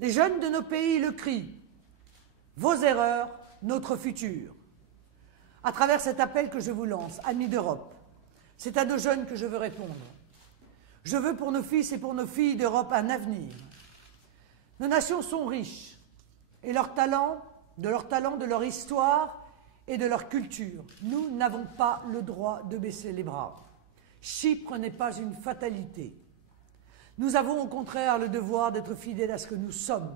Les jeunes de nos pays le crient. Vos erreurs, notre futur. À travers cet appel que je vous lance, amis d'Europe, c'est à nos jeunes que je veux répondre. Je veux pour nos fils et pour nos filles d'Europe un avenir. Nos nations sont riches et de leur talent, de leur histoire et de leur culture. Nous n'avons pas le droit de baisser les bras. Chypre n'est pas une fatalité. Nous avons au contraire le devoir d'être fidèles à ce que nous sommes,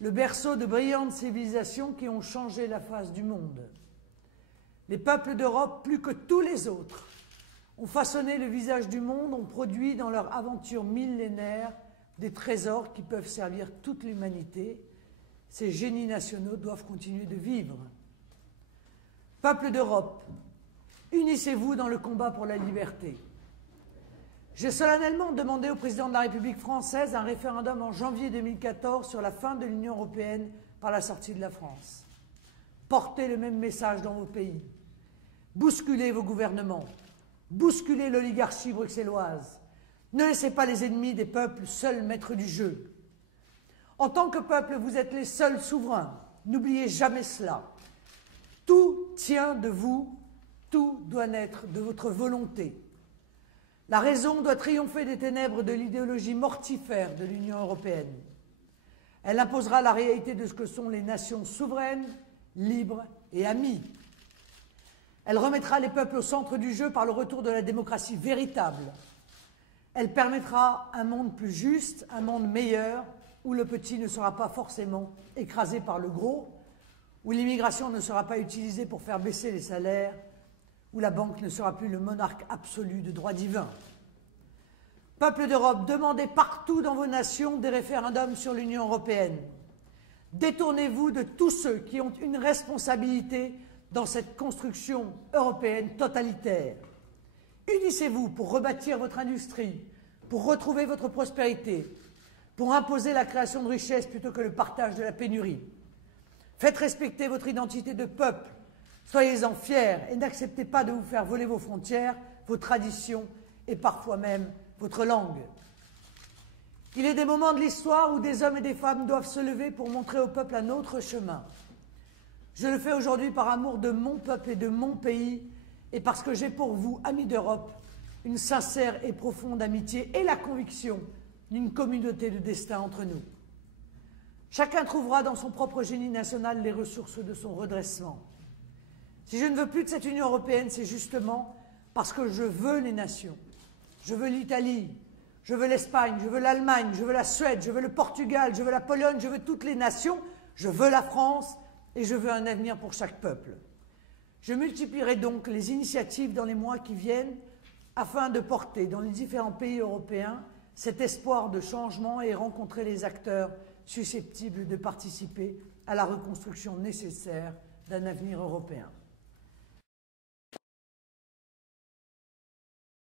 le berceau de brillantes civilisations qui ont changé la face du monde. Les peuples d'Europe, plus que tous les autres, ont façonné le visage du monde, ont produit dans leur aventure millénaire des trésors qui peuvent servir toute l'humanité. Ces génies nationaux doivent continuer de vivre. Peuples d'Europe, unissez-vous dans le combat pour la liberté. J'ai solennellement demandé au président de la République française un référendum en janvier 2014 sur la fin de l'Union européenne par la sortie de la France. Portez le même message dans vos pays. Bousculez vos gouvernements. Bousculez l'oligarchie bruxelloise. Ne laissez pas les ennemis des peuples seuls maîtres du jeu. En tant que peuple, vous êtes les seuls souverains. N'oubliez jamais cela. Tout tient de vous, tout doit naître de votre volonté. La raison doit triompher des ténèbres de l'idéologie mortifère de l'Union européenne. Elle imposera la réalité de ce que sont les nations souveraines, libres et amies. Elle remettra les peuples au centre du jeu par le retour de la démocratie véritable. Elle permettra un monde plus juste, un monde meilleur, où le petit ne sera pas forcément écrasé par le gros, où l'immigration ne sera pas utilisée pour faire baisser les salaires, où la banque ne sera plus le monarque absolu de droit divin. Peuple d'Europe, demandez partout dans vos nations des référendums sur l'Union européenne. Détournez-vous de tous ceux qui ont une responsabilité dans cette construction européenne totalitaire. Unissez-vous pour rebâtir votre industrie, pour retrouver votre prospérité, pour imposer la création de richesses plutôt que le partage de la pénurie. Faites respecter votre identité de peuple. Soyez-en fiers et n'acceptez pas de vous faire voler vos frontières, vos traditions et parfois même votre langue. Il est des moments de l'histoire où des hommes et des femmes doivent se lever pour montrer au peuple un autre chemin. Je le fais aujourd'hui par amour de mon peuple et de mon pays et parce que j'ai pour vous, amis d'Europe, une sincère et profonde amitié et la conviction d'une communauté de destin entre nous. Chacun trouvera dans son propre génie national les ressources de son redressement. Si je ne veux plus de cette Union européenne, c'est justement parce que je veux les nations. Je veux l'Italie, je veux l'Espagne, je veux l'Allemagne, je veux la Suède, je veux le Portugal, je veux la Pologne, je veux toutes les nations, je veux la France et je veux un avenir pour chaque peuple. Je multiplierai donc les initiatives dans les mois qui viennent afin de porter dans les différents pays européens cet espoir de changement et rencontrer les acteurs susceptibles de participer à la reconstruction nécessaire d'un avenir européen.